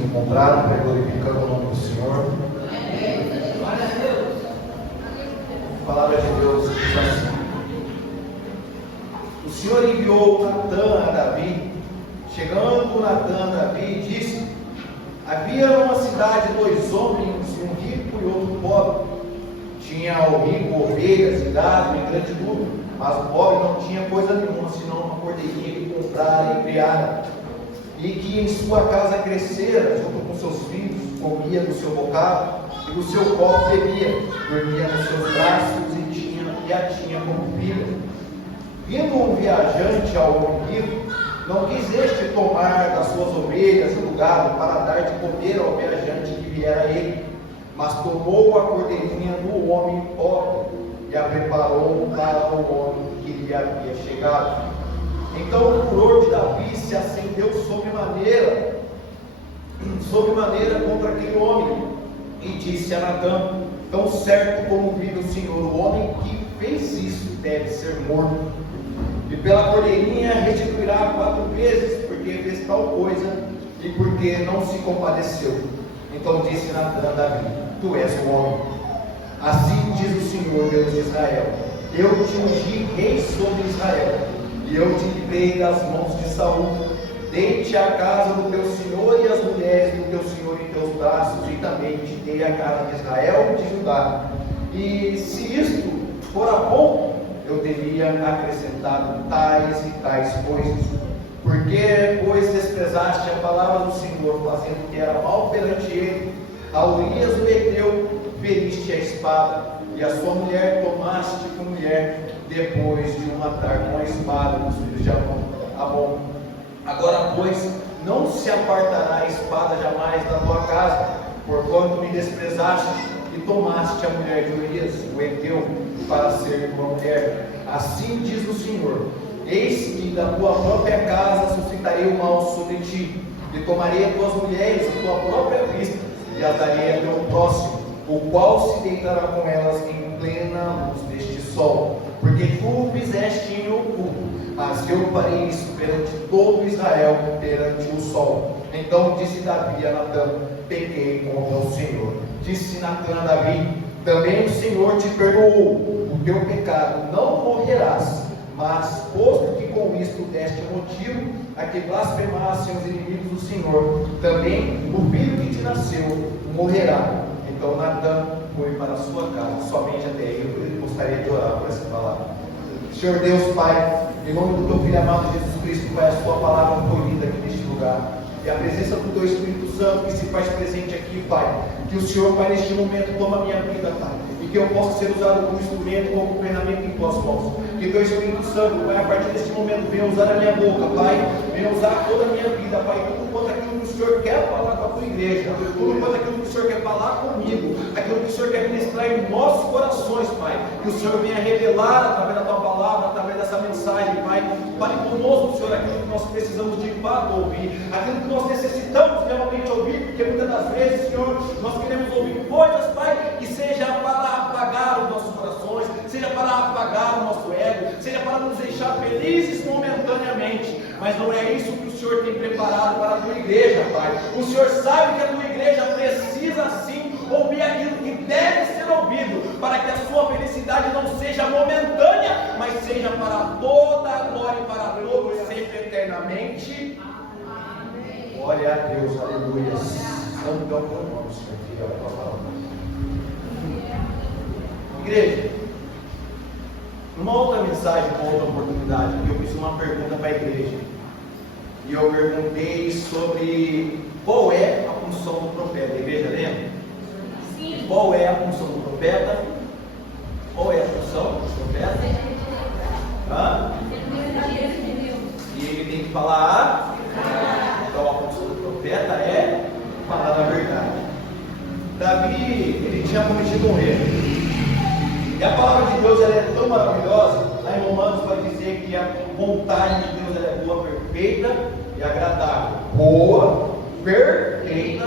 se encontraram, para glorificar o nome do Senhor. A palavra de Deus diz assim: o Senhor enviou Natã a Davi. Chegando Natã a Davi, disse: havia numa cidade 2 homens, um rico e outro pobre. Tinha o rico ovelhas e gado e grande lucro, mas o pobre não tinha coisa nenhuma, senão uma cordeirinha que comprara e criara, e que em sua casa crescera, junto com seus filhos, comia do seu bocado, e do seu copo bebia, dormia nos seus braços e a tinha como filha. Vindo um viajante ao homem rico, não quis este tomar das suas ovelhas e do gado para dar de comer ao viajante que viera a ele, mas tomou a cordeirinha do homem pobre e a preparou para o homem que lhe havia chegado. Então o furor de Davi se acendeu sobremaneira contra aquele homem, e disse a Natã: tão certo como vive o Senhor, o homem que fez isso deve ser morto, e pela cordeirinha restituirá 4 vezes, porque fez tal coisa e porque não se compadeceu. Então disse Natã a Davi: tu és o homem. Assim diz o Senhor, Deus de Israel: eu te ungi rei sobre Israel, e eu te livrei das mãos de Saul. Dei-te a casa do teu senhor e as mulheres do teu senhor em teus braços, e também te dei a casa de Israel e de Judá. E se isto fora bom, eu teria acrescentado tais e tais coisas. Porque, pois, desprezaste a palavra do Senhor, fazendo o que era mal perante ele, a Urias o heteu feriste a espada, e a sua mulher tomaste por mulher, depois de o matar com a espada dos filhos de Amon. Agora, pois, não se apartará a espada jamais da tua casa, porquanto me desprezaste e tomaste a mulher de Urias o heteu para ser tua mulher. Assim diz o Senhor: eis que da tua própria casa suscitarei o mal sobre ti, e tomarei as tuas mulheres à tua própria vista, e as darei a teu próximo, o qual se deitará com elas em plena luz deste sol, porque tu o fizeste em oculto, mas eu farei isso perante todo Israel, perante o sol. Então disse Davi a Natã: pequei contra o Senhor. Disse Natã a Davi: também o Senhor te perdoou o teu pecado, não morrerás. Mas, posto que com isto deste motivo a que blasfemassem os inimigos do Senhor, também o filho que te nasceu morrerá. Então Natã foi para a sua casa. Somente até aí eu gostaria de orar por essa palavra. Senhor Deus, Pai, em nome do teu Filho amado Jesus Cristo, Pai, a sua palavra foi lida aqui neste lugar. E a presença do teu Espírito Santo que se faz presente aqui, Pai. Que o Senhor, Pai, neste momento toma a minha vida, Pai. E que eu possa ser usado como instrumento, como ferramenta em tuas mãos. Que o teu Espírito Santo, Pai, a partir deste momento venha usar a minha boca, Pai. Venha usar toda a minha vida, Pai. Tudo quanto aquilo que o Senhor quer falar com a tua igreja. Tudo quanto aquilo que o Senhor quer falar comigo. Aquilo que o Senhor quer ministrar em nossos corações, Pai. Que o Senhor venha revelar através da tua palavra, através dessa mensagem, Pai. Fale conosco, Senhor, aquilo que nós precisamos de fato ouvir. Aquilo que nós necessitamos realmente ouvir. Porque muitas das vezes, Senhor, nós queremos ouvir coisas, Pai, que seja para apagar os nossos corações, seja para apagar o nosso ego, seja para nos deixar felizes momentaneamente. Mas não é isso que o Senhor tem preparado para a tua igreja, Pai. O Senhor sabe que a tua igreja precisa sim ouvir aquilo que deve ser ouvido, para que a sua felicidade não seja momentânea, mas seja para toda a glória e para todo sempre eternamente. Glória a Deus, aleluia. Santo é o teu nome, Senhor, fiel à tua palavra. Igreja, numa outra mensagem, com outra oportunidade, eu fiz uma pergunta para a igreja. E eu perguntei sobre qual é a função do profeta. A igreja lembra? Sim. Qual é a função do profeta? Qual é a função do profeta? E ele tem que falar então a função do profeta é falar a verdade. Davi, ele tinha cometido um erro. E a palavra de Deus ela é tão maravilhosa. Lá em Romanos vai dizer que a vontade de Deus ela é boa, perfeita e agradável. Boa, perfeita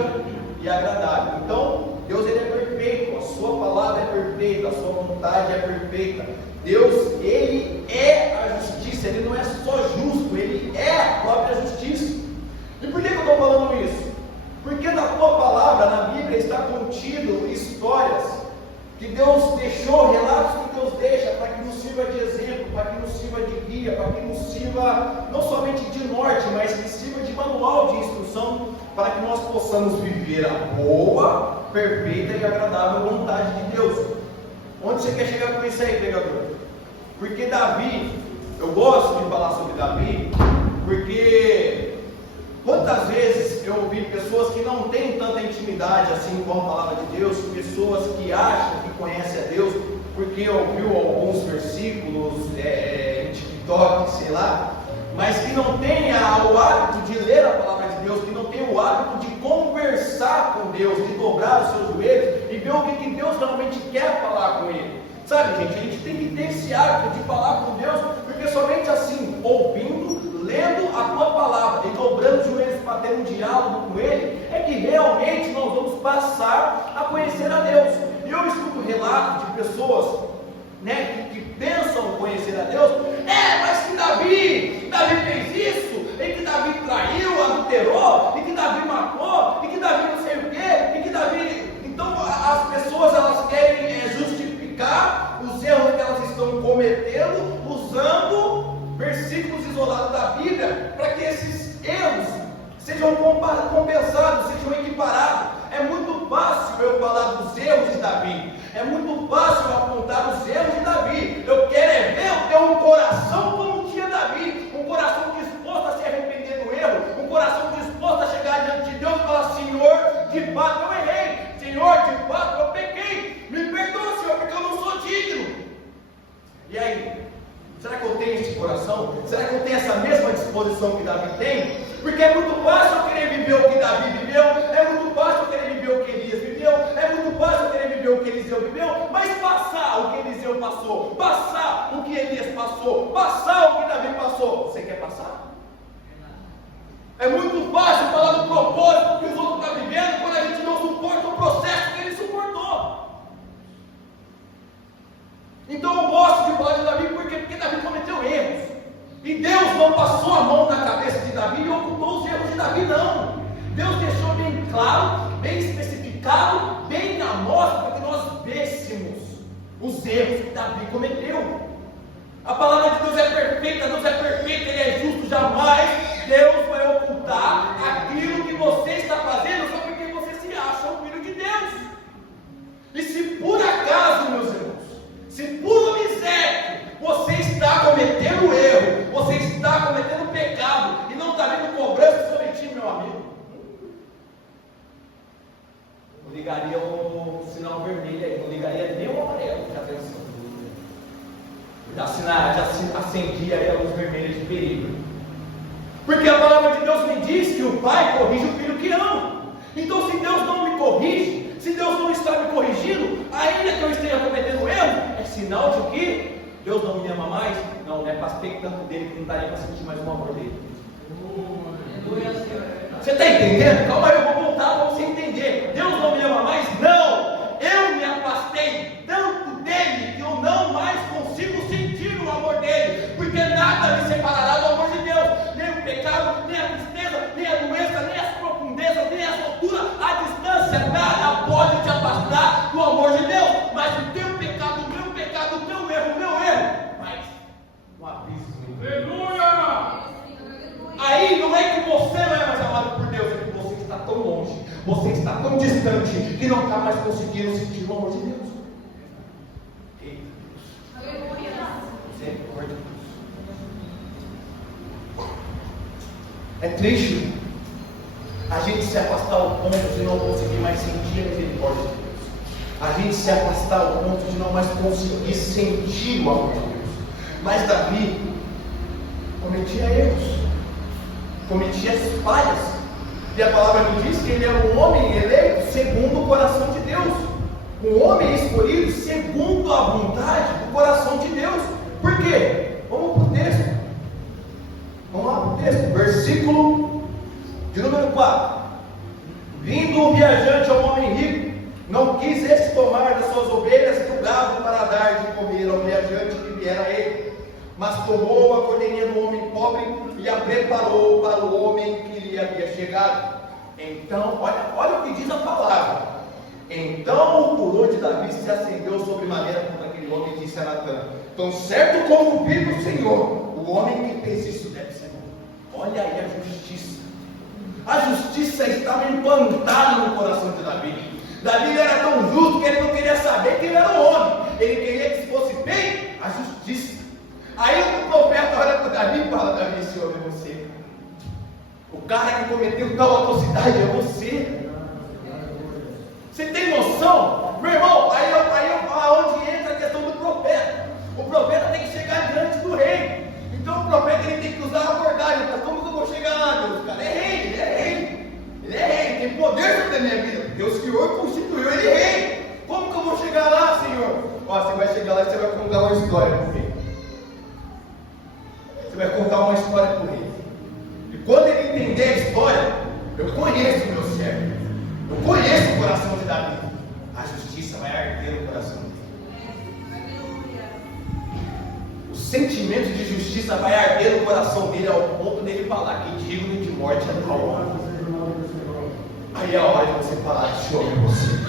e agradável. Então, Deus ele é perfeito, a sua palavra é perfeita, a sua vontade é perfeita. Deus, ele é a justiça, ele não é só justo, ele é a própria justiça. E por que eu estou falando isso? Porque sirva não somente de norte, mas que sirva de manual de instrução para que nós possamos viver a boa, perfeita e agradável vontade de Deus. Onde você quer chegar com isso aí, pregador? Porque Davi, eu gosto de falar sobre Davi, porque quantas vezes eu ouvi pessoas que não têm tanta intimidade assim com a palavra de Deus, pessoas que acham que conhecem a Deus, porque ouviu alguns versículos em TikTok, sei lá, mas que não tem o hábito de ler a palavra de Deus, que não tem o hábito de conversar com Deus, de dobrar os seus joelhos e ver o que Deus realmente quer falar com ele. Sabe, gente, a gente tem que ter esse hábito de falar com Deus, porque somente assim, ouvindo, lendo a tua palavra e dobrando os joelhos para ter um diálogo com ele, é que realmente nós vamos passar a conhecer a Deus. E eu escuto relatos de pessoas, né, que pensam conhecer a Deus. Mas que Davi fez isso, e que Davi traiu, adulterou, e que Davi matou, e que Davi não sei o quê, e que Davi... Então as pessoas, elas querem justificar os erros que elas estão cometendo usando versículos isolados da Bíblia para que esses erros sejam compensados, sejam equiparados. É muito fácil eu falar dos erros de Davi, é muito fácil eu apontar os erros de Davi. Eu quero ver eu ter um coração como tinha Davi, um coração disposto a se arrepender do erro, um coração disposto a chegar diante de Deus e falar: Senhor, de fato eu errei, Senhor, de fato eu pequei, me perdoa, Senhor, porque eu não sou digno. E aí? Será que eu tenho esse coração? Será que eu tenho essa mesma disposição que Davi tem? Porque é muito fácil eu querer viver o que Davi viveu, é muito fácil eu querer viver o que Elias viveu, é muito fácil eu querer viver o que Eliseu viveu, mas passar o que Eliseu passou, passar o que Elias passou, passar o que Davi passou, você quer passar? É muito fácil falar do propósito que os outros estão vivendo quando a gente não suporta o processo que ele suportou. Então eu gosto de falar de Davi porque Davi cometeu erros. E Deus não passou a mão na cabeça de Davi e ocultou os erros de Davi, não. Deus deixou bem claro, bem especificado, bem na mostra para que nós vêssemos os erros que Davi cometeu. A palavra de Deus é perfeita, Deus é perfeito, Ele é justo, jamais Deus vai ocultar aquilo que você está fazendo só porque você se acha um filho de Deus. E se por acaso, meus irmãos, se por miséria você está cometendo erro, você está cometendo pecado e não está vendo cobrança sobre ti, meu amigo, eu ligaria o sinal vermelho aí, não ligaria nem o amarelo de atenção. Já acendia aí a luz vermelha de perigo. Porque a palavra de Deus me diz que o pai corrige o filho que ama. Então, se Deus não me corrige, se Deus não está me corrigindo, ainda que eu esteja cometendo erro, é sinal de que Deus não me ama mais? Não, é afastei tanto dele que não daria para sentir mais o amor dele. Você está entendendo? Calma aí, eu vou voltar para você entender. Deus não me ama mais? Não! Eu me afastei tanto dele que eu não mais consigo sentir o amor dele, porque nada me separará do amor de Deus, nem o pecado, nem a tristeza, nem a doença, nem as profundezas, nem a altura, a distância, nada pode te afastar do amor de Deus. Mas o teu pecado, o meu pecado, o teu erro, mas um abismo. Aleluia! Aí não é que você não é mais amado por Deus, é que você está tão longe, você está tão distante que não está mais conseguindo sentir o amor de Deus. Eita Deus. Aleluia! Misericórdia. É triste a gente se afastar ao ponto de não conseguir mais sentir a misericórdia de Deus. A gente se afastar ao ponto de não mais conseguir sentir o amor de Deus. Mas Davi cometia erros, cometia falhas, e a palavra me diz que ele era um homem eleito segundo o coração de Deus, um homem escolhido segundo a vontade do coração de Deus. Por quê? Vamos para o texto. Vamos lá para o texto, versículo de número 4. Vindo um viajante ao homem rico, não quis este tomar das suas ovelhas e do gado para dar de comer ao viajante que viera a ele, mas tomou a cordeirinha do homem pobre e a preparou para o homem que lhe havia chegado. Então, olha o que diz a palavra. Então o furor de Davi se acendeu sobremaneira contra aquele homem e disse a Natã: tão certo como vive o Senhor, o homem que fez isso deve ser morto. Olha aí a justiça. A justiça estava implantada no coração de Davi. Davi era tão justo que ele não queria saber quem era o homem. Ele queria que fosse bem a justiça. Aí o profeta olha para Davi e fala: Davi, esse homem é você. O cara que cometeu tal atrocidade é você. Você tem noção? Meu irmão, aonde entra a questão do profeta? O profeta tem que chegar diante do rei. Então o profeta ele tem que usar a abordagem. Mas como que eu vou chegar lá, Deus? Cara, é rei, ele é rei. Ele é rei, tem poder sobre a minha vida. Deus criou e constituiu ele rei. Como que eu vou chegar lá, Senhor? Ó, você vai chegar lá e você vai contar uma história para o rei. Você vai contar uma história para o rei. E quando ele entender a história, eu conheço o meu servo. Eu conheço o coração de Davi. A justiça vai arder no coração dele. O sentimento de justiça vai arder no coração dele ao ponto dele falar que digno de morte é tal homem. Aí é a hora de você falar: esse homem é você.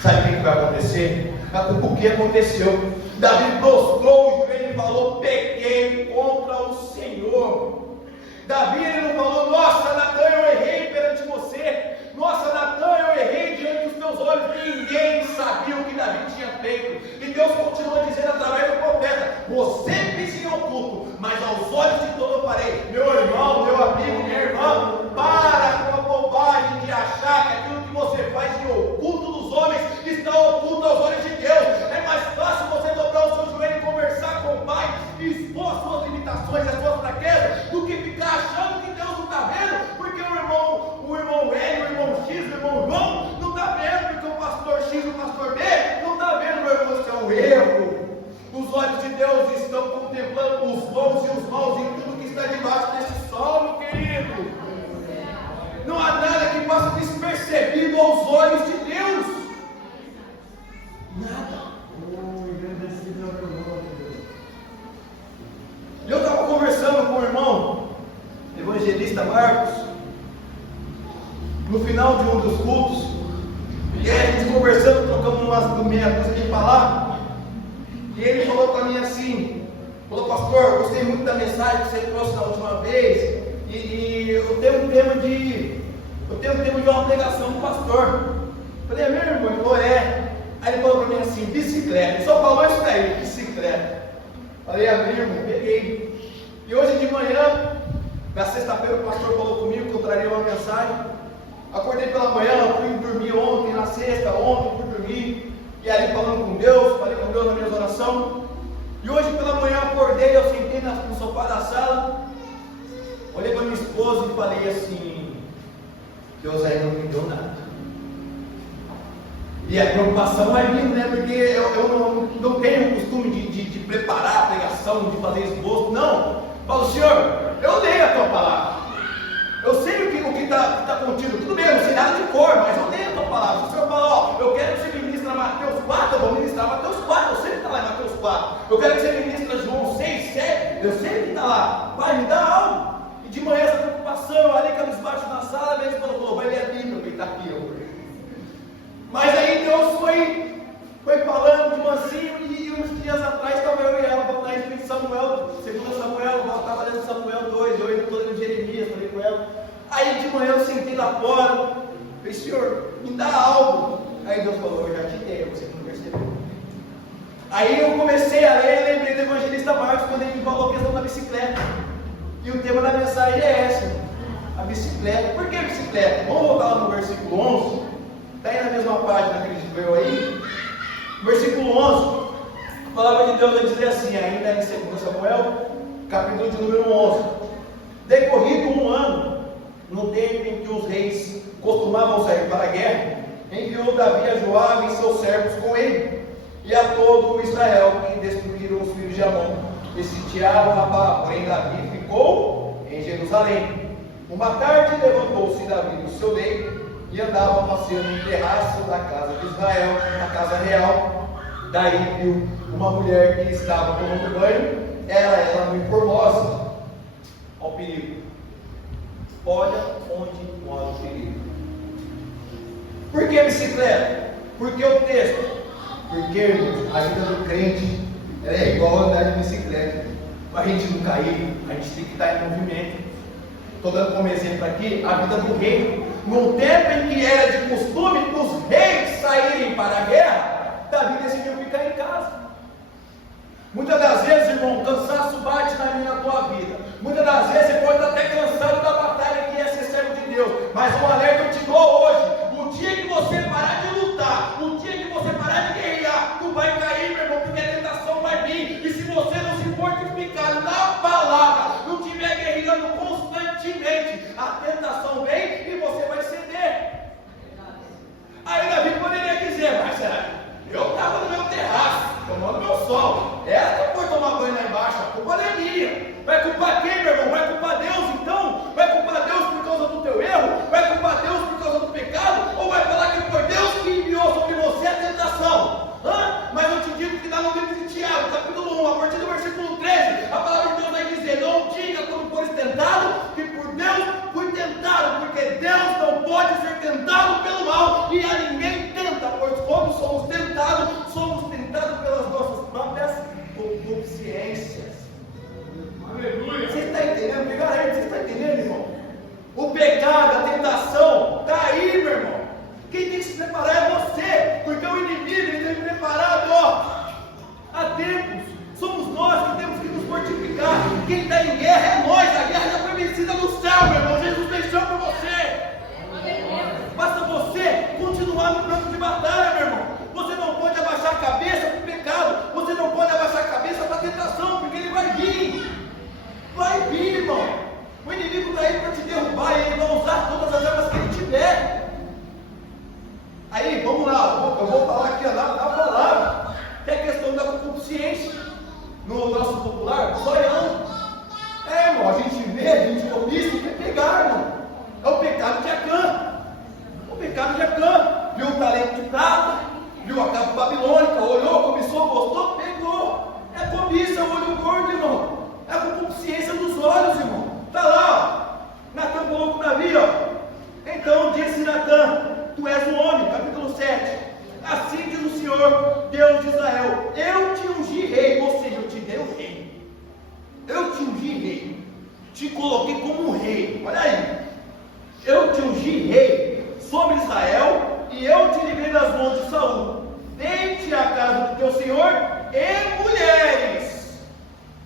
Sabe o que vai acontecer? O que aconteceu? Davi prostrou o joelho e falou: pequei contra o Senhor. Davi ele não falou: nossa, Natan, eu errei perante você. Nossa, Natan, eu errei diante dos teus olhos. Ninguém sabia o que Davi tinha feito. E Deus continua dizendo através do profeta: você fez em oculto, mas aos olhos de todo eu farei. Meu irmão, meu amigo, minha irmã, para com a bobagem de achar que aquilo que você faz em oculto dos homens está oculto aos olhos de Deus. É mais fácil você dobrar o seu joelho e conversar com o Pai e expor as suas limitações, as suas fraquezas, do que ficar achando que Deus não está vendo, porque o irmão L, o irmão X, o irmão João não está vendo, porque o pastor X, o pastor B não está vendo, meu irmão. Isso é um erro. Os olhos de Deus estão contemplando os bons e os maus em tudo que está debaixo desse sol, meu querido. Não há nada que passa despercebido aos olhos de Deus. Nada. Eu estava conversando com o irmão evangelista Marcos no final de um dos cultos, e aí a gente conversando, trocamos umas meia dúzia de palavras, e ele falou para mim assim, falou: pastor, gostei muito da mensagem que você trouxe na última vez, e eu tenho um tema de uma pregação do pastor. Eu falei: é mesmo, irmão? Ele falou: é. Aí ele falou para mim assim: bicicleta. Ele só falou isso para ele: bicicleta. Falei: é mesmo? Peguei. E hoje de manhã, na sexta-feira, o pastor falou comigo que eu traria uma mensagem. Acordei pela manhã, fui dormir ontem, na sexta, ontem fui dormir, e ali falando com Deus, falei com Deus na minha oração. E hoje pela manhã acordei, eu sentei no sofá da sala, olhei para minha esposa e falei assim: Deus ainda não me deu nada. E a preocupação vai vindo, né? Porque eu não tenho o costume de preparar a pregação, de fazer esboço, não. Falo: Senhor, eu leio a tua palavra. Eu sei o que está contido, tudo bem, eu não sei nada de cor, mas eu leio a tua palavra. Se o Senhor fala: ó, eu quero que você ministre Mateus 4, eu vou ministrar Mateus 4, eu sei que está lá em Mateus 4. Eu quero que você ministre João 6, 7, eu sei que está lá. Vai, me dá algo. E de manhã essa preocupação, eu ali cabisbaixo na sala, a minha esposa falou: vai ler a Bíblia, que está aqui, Mas aí Deus foi falando de mansinho, e uns dias atrás estava eu e ela falando a respeito de Samuel, 2 Samuel, eu estava lendo Samuel 2, eu ainda estou lendo Jeremias, falei com ela. Aí de manhã eu sentei lá fora, falei: Senhor, me dá algo. Aí Deus falou: eu já te dei, você não percebeu. Aí eu comecei a ler e lembrei do evangelista Marcos, quando ele me falou a questão da bicicleta. E o tema da mensagem é essa: a bicicleta. Por que bicicleta? Vamos voltar lá no versículo 11. Está aí na mesma página que a gente leu aí. Versículo 11. A palavra de Deus vai dizer assim, ainda em 2 Samuel, capítulo de número 11. Decorrido um ano, no tempo em que os reis costumavam sair para a guerra, enviou Davi a Joabe e seus servos com ele, e a todo Israel, que destruíram os filhos de Amon, e sitiaram Rabá. Porém Davi ficou em Jerusalém. Uma tarde levantou-se Davi do seu leito, e andava passeando no terraço da casa de Israel, na casa real. Daí viu uma mulher que estava tomando banho, era ela muito formosa. Ao perigo. Olha onde mora o perigo. Por que bicicleta? Por que o texto? Porque, irmãos, a vida do crente é igual andar de bicicleta. Para a gente não cair, a gente tem que estar em movimento. Estou dando como exemplo aqui a vida do rei. No tempo em que era de costume os reis saírem para a guerra, Davi decidiu ficar em casa. Muitas das vezes, irmão, cansaço bate na minha tua vida. Muitas das vezes você pode estar até cansado da batalha que é ser servo de Deus. Mas um alerta eu te dou hoje: o dia que você parar de lutar, o dia que você parar de guerrear, tu vai cair, meu irmão, porque a tentação vai vir. E se você não se fortificar na palavra, não estiver guerreando constantemente, a tentação vem e você vai ceder. Aí Davi poderia dizer: mas eu estava no meu terraço, tomando meu sol. Era que eu fui tomar banho lá embaixo, a culpa não é minha. Vai culpar quem, meu irmão? Vai culpar Deus então? Vai culpar Deus por causa do teu erro? Vai culpar Deus por causa do pecado? Ou vai falar que foi Deus que enviou sobre você a tentação? Mas eu te digo que está no livro de Tiago, capítulo 1, a partir do versículo 13, a palavra de Deus vai dizer: não diga quando fores tentado, que por Deus fui tentado, porque Deus não pode ser tentado pelo mal, e a ninguém tenta, pois quando somos tentados pelas nossas próprias concupiscências. Aleluia! Você está entendendo? Pegar aí, você está entendendo, irmão? O pecado, a tentação, está aí, meu irmão. Quem tem que se preparar é você, porque o inimigo ele tem preparado há tempos. Somos nós que temos que nos fortificar. Quem está em guerra é nós. A guerra já foi vencida no céu, meu irmão. Jesus venceu por você. Basta você continuar no campo de batalha, meu irmão. Você não pode abaixar a cabeça para o pecado. Você não pode abaixar a cabeça para a tentação, porque ele vai vir. Vai vir, irmão. O inimigo está aí para te derrubar e ele vai usar todas as armas que ele tiver. Aí, vamos lá, eu vou falar aqui na palavra, que é a questão da concupiscência. No nosso popular, zoião. Irmão, a gente vê, a gente ouve isso, quer pegar, irmão. É o pecado de Acã. O pecado de Acã. Viu o talento de prata, viu a capa babilônica, olhou, cobiçou, gostou, pegou. É cobiça, o olho gordo, irmão. É a concupiscência dos olhos, irmão. Está lá, ó. Natã falou com Davi, ó. Então disse Natã: tu és um homem, capítulo 7. Assim diz o Senhor, Deus de Israel: eu te ungi rei, ou seja, eu te dei o rei. Eu te ungi rei, te coloquei como um rei. Olha aí, eu te ungi rei sobre Israel, e eu te livrei das mãos de Saul. Deite a casa do teu Senhor e mulheres.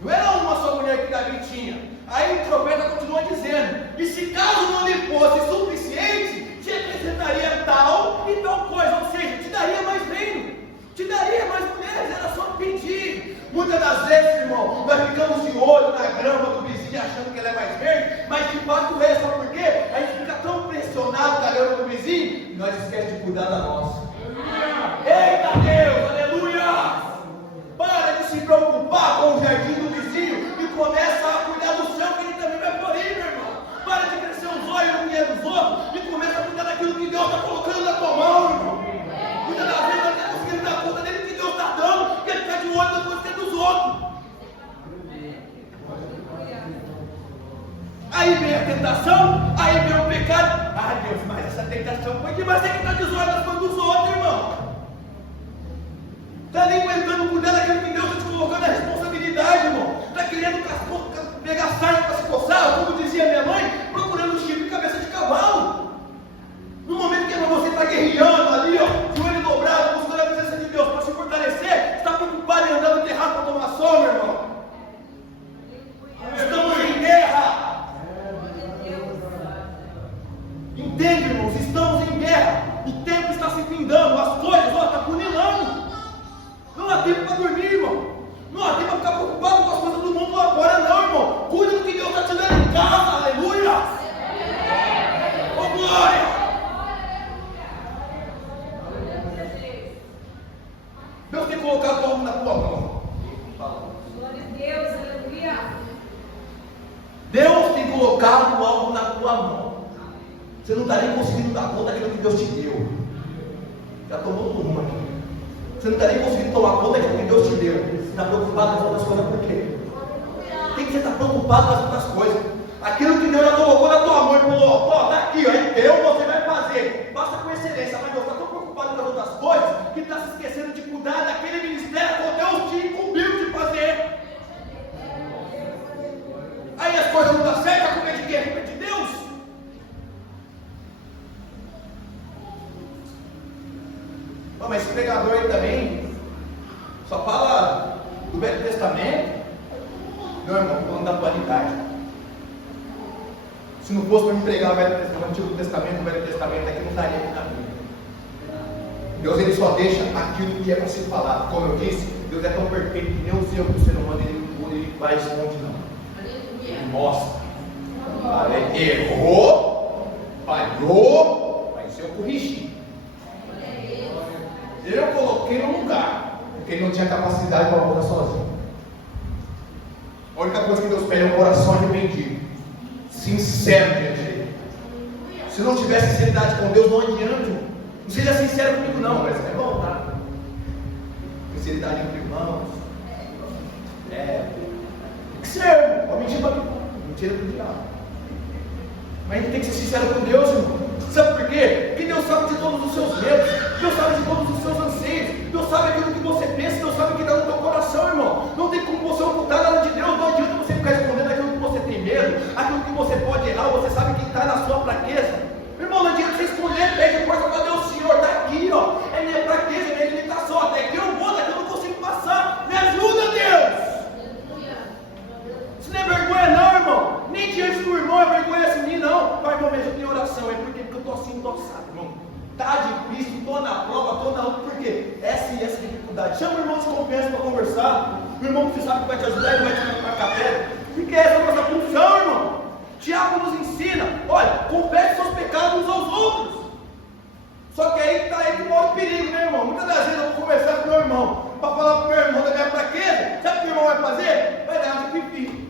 Não era uma só mulher que Davi tinha. Aí o profeta continua dizendo: e se caso não lhe fosse suficiente, te acrescentaria tal e tal coisa, ou seja, te daria mais reino, te daria mais mulheres, era só pedir. Muitas das vezes, irmão, nós ficamos de olho na grama do vizinho achando que ela é mais verde, mas de fato é, só porque a gente fica tão pressionado com a grama do vizinho, e nós esquecemos de cuidar da nossa. Eita Deus, aleluia! Para de se preocupar com o jardim do vizinho e começa a cuidar do céu, que ele também vai por aí, meu irmão. Para de crescer os olhos no dinheiro dos outros e começa a cuidar daquilo que Deus está colocando na tua mão, irmão. Muitas das vezes nós não conseguimos dar conta dele que Deus está dando, porque ele fica de olho na coisa dos outros. Aí vem a tentação, aí vem o pecado. Ai Deus, mas essa tentação foi demais, você que está de olho nas coisas dos outros, irmão. Está nem aguentando cuidar daquilo que Deus está te colocando a responsabilidade, irmão. Está querendo pegar sarna para se coçar, como dizia minha mãe, procurando chifre e cabeça de cavalo. No momento que você está guerreando ali, ó, joelho dobrado, buscando a presença de Deus para se fortalecer, está preocupado em andar no terraço para tomar sol, meu irmão. Estamos em guerra. Entende, irmãos? Estamos em guerra. O tempo está se findando, as coisas, ó, está funilando. Não há tempo para dormir, irmão. Não há tempo para ficar preocupado com as coisas do mundo lá fora, não, irmão. Cuida do que Deus está te dando em casa, aleluia. Oh, glória. Deus tem colocado algo na tua mão. Glória a Deus, aleluia. Deus tem colocado algo na tua mão. Você não está nem conseguindo dar conta daquilo que Deus te deu. Já tomou turma aqui. Você não está nem conseguindo tomar conta daquilo que Deus te deu. Você está preocupado com as outras coisas por quê? Tem que você estar preocupado com as outras coisas. Aquilo que Deus já colocou na tua mão e falou: ó, está aqui, ó, é teu, você vai fazer. Basta com excelência, mas você está tão preocupado com as outras coisas que está se esquecendo de cuidar daquele ministério que Deus te incumbiu de fazer. coisas não dão certo, a culpa é de quem? A culpa é de Deus. Mas esse pregador aí também só fala do Velho Testamento. Meu irmão, falando da atualidade. Se não fosse para me pregar o Antigo Testamento, o Velho Testamento aqui não estaria aqui na Bíblia. Deus ele só deixa aquilo que é para ser falado. Como eu disse, Deus é tão perfeito que nem os erros do ser humano ele vai esconde não. Ele mostra. Errou, falhou, mas eu corrigi. Eu coloquei no lugar, porque ele não tinha capacidade para voltar sozinho. A única coisa que Deus pede é um coração arrependido, sincero diante dele. Se não tiver sinceridade com Deus, não adianta. Não seja sincero comigo, não, mas é bom, tá? Sinceridade entre irmãos. Tem que ser, pode mentir para mim, mentira para o diabo. Mas a gente tem que ser sincero com Deus, irmão. Sabe por quê? Porque Deus sabe de todos os seus medos, Deus sabe de todos os seus anseios, Deus sabe aquilo que você pensa, Deus sabe o que está no teu coração, irmão. Não tem como você ocultar nada de Deus, não adianta você ficar escondendo aquilo que você tem medo, aquilo que você pode errar, você sabe que está na sua fraqueza. Irmão, não adianta você esconder, pede força para Deus, Senhor, está aqui, ó, é minha fraqueza, minha limitação, até aqui eu vou, daqui eu não consigo passar, me ajuda, Deus. Isso não é vergonha não, irmão, nem diante do irmão é vergonha assim, não. Pai, irmão, me ajuda em oração, é porque eu estou assim endossado, irmão. Está difícil, estou na prova, estou na luta, por quê? Essa e essa dificuldade. Chama o irmão de confiança para conversar. O irmão que você sabe que vai te ajudar, ele vai te mandar para a capela. Porque essa é a nossa função, irmão. Tiago nos ensina, olha, confesse seus pecados uns aos outros. Só que aí está aí que mora o perigo, né, irmão? Muitas das vezes eu vou conversar com o meu irmão, para falar para o meu irmão da minha fraqueza. Sabe o que o irmão vai fazer? Vai dar uma pipi.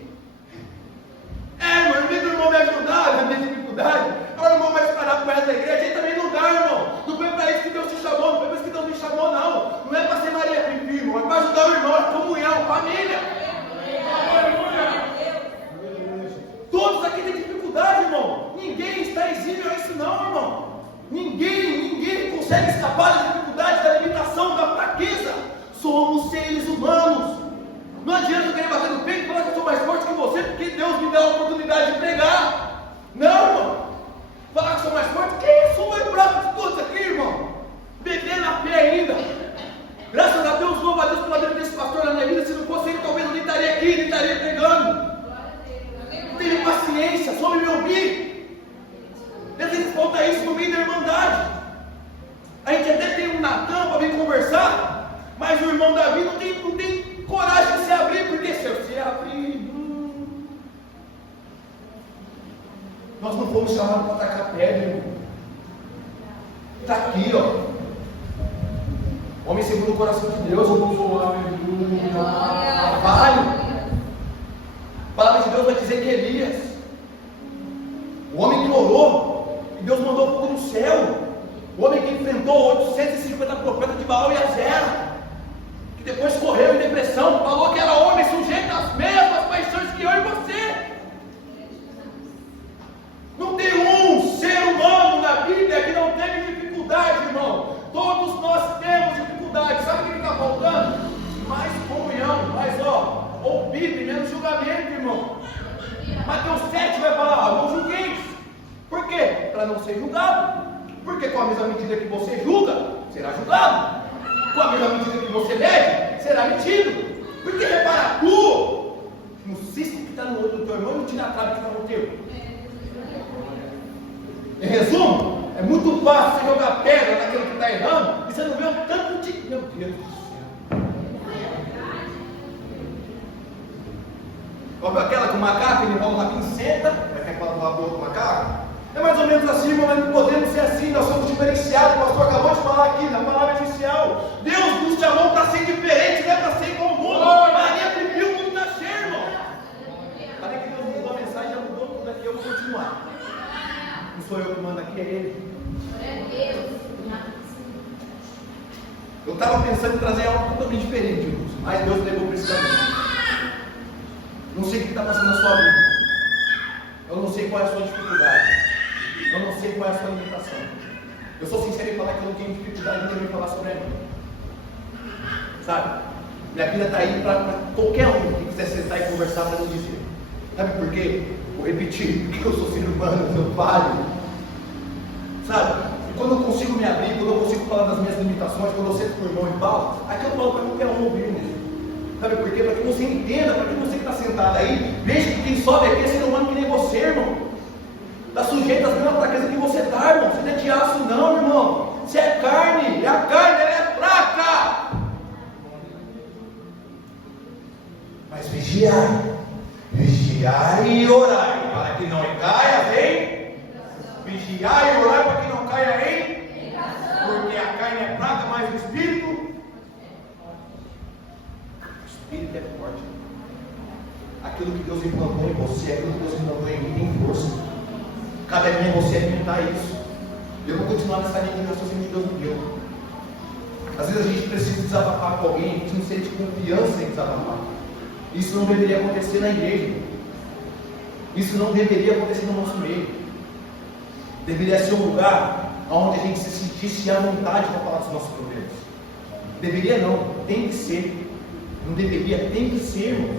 Irmão, em vez do irmão me ajudar na minha dificuldade, o irmão vai esperar para essa igreja, e também não dá, irmão. Não foi para isso que Deus te chamou, não foi para isso que Deus me chamou, não. Não é para ser Maria Pipi, irmão, é para ajudar o irmão, é comunhão, família. Todos aqui têm dificuldade, irmão. Ninguém está exímio a isso, não, irmão. Ninguém consegue escapar da dificuldade, da limitação, da fraqueza. Somos seres humanos. Não adianta eu querer bater no peito e falar que eu sou mais forte que você, porque Deus me dá a oportunidade de pregar. Não, irmão. Falar que eu sou mais forte, que isso? Sou mais bravo de todos aqui, irmão. Beber na fé ainda. Graças a Deus, louvo a Deus pela vida desse pastor na minha vida. Se não fosse ele, talvez eu nem estaria aqui, nem estaria pregando. Tenha paciência, soube me ouvir. Às vezes falta isso no meio da irmandade. A gente até tem um Natan para vir conversar, mas o irmão Davi não tem coragem de se abrir, porque se eu se abrir, nós não fomos chamados para atacar pedra, irmão. Está aqui, ó. Homem segundo o coração de Deus, eu vou falar, trabalho. A palavra de Deus vai dizer que Elias, o homem que orou, e Deus mandou fogo do céu, o homem que enfrentou 850 profetas de Baal e Azera, que depois correu em depressão, falou que era homem sujeito às mesmas paixões que eu e você. Não tem um ser humano na Bíblia que não teve dificuldade, irmão. Todos nós temos dificuldade. Sabe o que está faltando? Mais comunhão, mais ouvir, menos julgamento, irmão. Mateus 7 vai falar, não julgueis. Por quê? Para não ser julgado. Porque com a mesma medida que você julga, será julgado. Com a mesma medida que você mede, será medido. Porque repara, tu, no cisco que está no olho do teu irmão, não tira a trave que está no teu. Em resumo, é muito fácil você jogar pedra naquilo que está errando, e você não vê o tanto de... Meu Deus do céu. Qual foi aquela que o macaco, ele enrola o rabinho, senta, vai querer falar do lado do outro macaco? É mais ou menos assim, irmão, mas não podemos ser assim, nós somos diferenciados. O pastor acabou de falar aqui, na palavra inicial. Deus nos chamou para ser diferente, não é para ser igual ao mundo. Maria previu o mundo nascer, irmão. Parece que Deus nos deu a mensagem, já mudou tudo aqui, eu vou continuar. Não sou eu que mando aqui, é Ele. Eu estava pensando em trazer algo totalmente diferente, irmãos, mas Deus levou para esse caminho. Não sei o que está passando na sua vida. Eu não sei qual é a sua dificuldade. Eu não sei qual é a sua limitação. Eu sou sincero em falar que eu não tenho dificuldade de também falar sobre a mim. Sabe? Minha vida está aí para qualquer um que quiser sentar e conversar para me dizer. Sabe por quê? Vou repetir, porque eu sou ser humano, eu falho. Sabe? E quando eu consigo me abrir, quando eu consigo falar das minhas limitações, quando eu sento com o irmão e falo, aqui eu falo para qualquer um ouvir mesmo. Sabe por quê? Para que você entenda, para que você que está sentado aí, veja que quem sobe aqui é ser humano que nem você, irmão. Está sujeito às mesmas fraquezas que você está, irmão. Você não é de aço não, irmão. Você é carne, e a carne ela é fraca. Mas vigiai e orai, para que não caia em. Vigiai e orai para que não caia em. Porque a carne é fraca, mas o espírito é forte. Aquilo que Deus implantou em você, aquilo que Deus implantou em mim tem força. Cabe a mim você alimentar isso. Eu vou continuar nessa linha de raciocínio que Deus me deu. Às vezes a gente precisa desabafar com alguém, a gente não sente confiança em desabafar. Isso não deveria acontecer na igreja. Isso não deveria acontecer no nosso meio. Deveria ser um lugar onde a gente se sentisse à vontade para falar dos nossos problemas. Deveria não, tem que ser. Não deveria, tem que ser, irmão.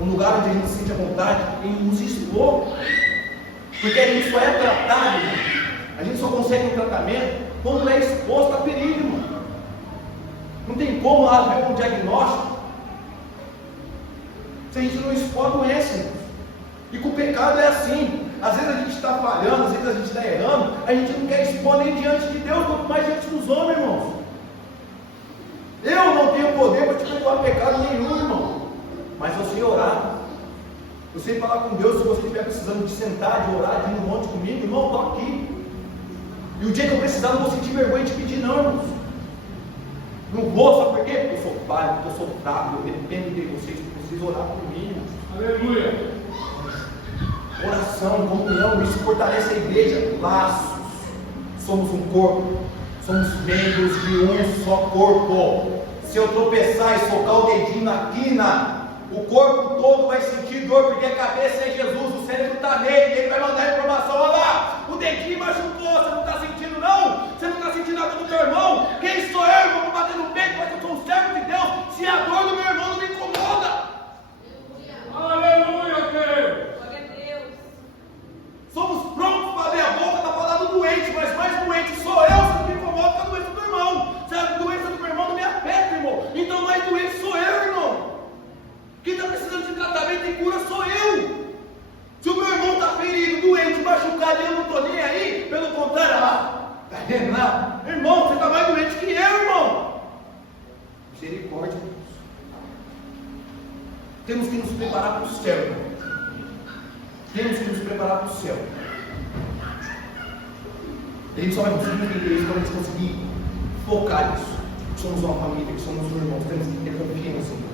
Um lugar onde a gente se sente à vontade em nos expor. Porque a gente só é tratado, a gente só consegue um tratamento quando é exposto a perigo, irmão. Não tem como haver um diagnóstico se a gente não expor a doença, irmão. E com o pecado é assim. Às vezes a gente está falhando, às vezes a gente está errando, a gente não quer expor nem diante de Deus, quanto mais diante dos homens, irmãos. Eu não tenho poder para te perdoar pecado nenhum, irmão. Mas eu sei orar. Eu sei falar com Deus. Se você estiver precisando de sentar, de orar, de ir no monte comigo, irmão, estou aqui. E o dia que eu precisar, não vou sentir vergonha de pedir, não, irmãos. Não vou, sabe por quê? Porque eu sou pai, porque eu sou fraco, eu dependo de vocês, precisam orar por mim, irmãos. Aleluia. Oração, comunhão, isso fortalece a igreja. Laços. Somos um corpo. Somos membros de um só corpo. Se eu tropeçar e socar o dedinho na quina, o corpo todo vai sentir dor, porque a cabeça é Jesus, o cérebro está nele, ele vai mandar a informação. Olha lá, o dedinho machucou, você não está sentindo não? Você não está sentindo nada do teu irmão? Quem sou eu, irmão, para bater no peito, porque eu sou um servo de Deus, se a dor do meu irmão não me incomoda? Aleluia, Deus. Somos prontos para abrir a boca para falar do doente, mas mais doente sou eu, se não me incomoda com a doença do irmão. Se a doença do meu irmão não me afeta, irmão, então mais doente sou eu, irmão. Quem está precisando de tratamento e cura sou eu. Se o meu irmão está ferido, doente, machucado e eu não estou nem aí, pelo contrário, está vendo lá? Irmão, você está mais doente que eu, irmão. Misericórdia. Temos que nos preparar para o céu, irmão. Temos que nos preparar para o céu. A gente só vai conseguir entender isso quando a gente conseguir focar nisso. Que somos uma família, que somos um irmão. Temos que ter confiança em Deus.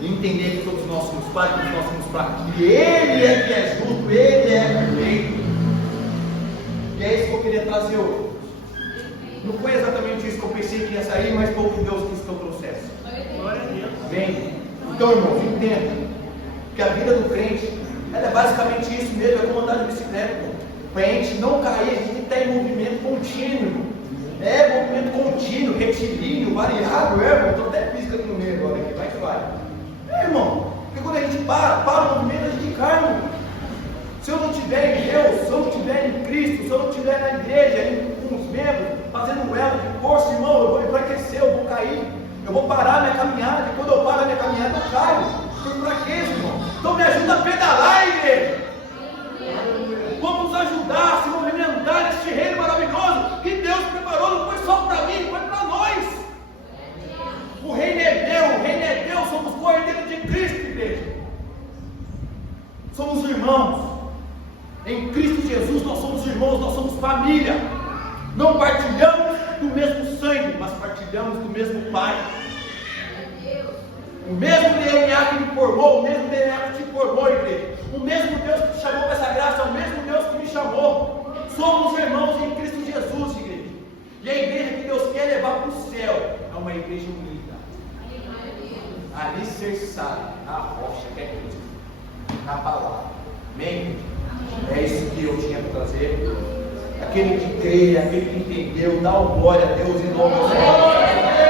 E entender que todos nós somos pais, todos nós somos fracos. Que Ele é que é justo, Ele é perfeito. E é isso que eu queria trazer hoje. Não foi exatamente isso que eu pensei que ia sair, mas foi o que Deus quis que eu trouxesse. Glória a Deus. Bem, então, irmãos, entenda que a vida do crente, ela é basicamente isso mesmo, é como andar de bicicleta. Para a gente não cair, a gente tem que estar em movimento contínuo. É movimento contínuo, retilíneo, variável, irmão. Estou até física aqui no meio agora, aqui, vai que vai. Irmão, porque quando a gente para o movimento, a gente cai, irmão. Se eu não estiver em Deus, se eu não estiver em Cristo, se eu não estiver na igreja, com os membros, fazendo um elo de força, irmão, eu vou enfraquecer, eu vou cair. Eu vou parar a minha caminhada, e quando eu paro a minha caminhada, eu caio. Por fraqueza, irmão. Então me ajuda a pedalar, igreja. Vamos ajudar a se movimentar neste reino maravilhoso que Deus preparou, não foi só para mim, foi para nós. O reino é Deus, somos cordeiros de Cristo, igreja. Somos irmãos. Em Cristo Jesus nós somos irmãos, nós somos família. Não partilhamos do mesmo sangue, mas partilhamos do mesmo Pai. O mesmo DNA que me formou, o mesmo DNA que te formou, igreja. O mesmo Deus que te chamou para essa graça, é o mesmo Deus que me chamou. Somos irmãos em Cristo Jesus, igreja. E a igreja que Deus quer levar para o céu é uma igreja unida, alicerçada na rocha que é Cristo, na palavra. Amém? É isso que eu tinha para trazer. Aquele que crê, aquele que entendeu, dá glória a Deus em nome do Senhor.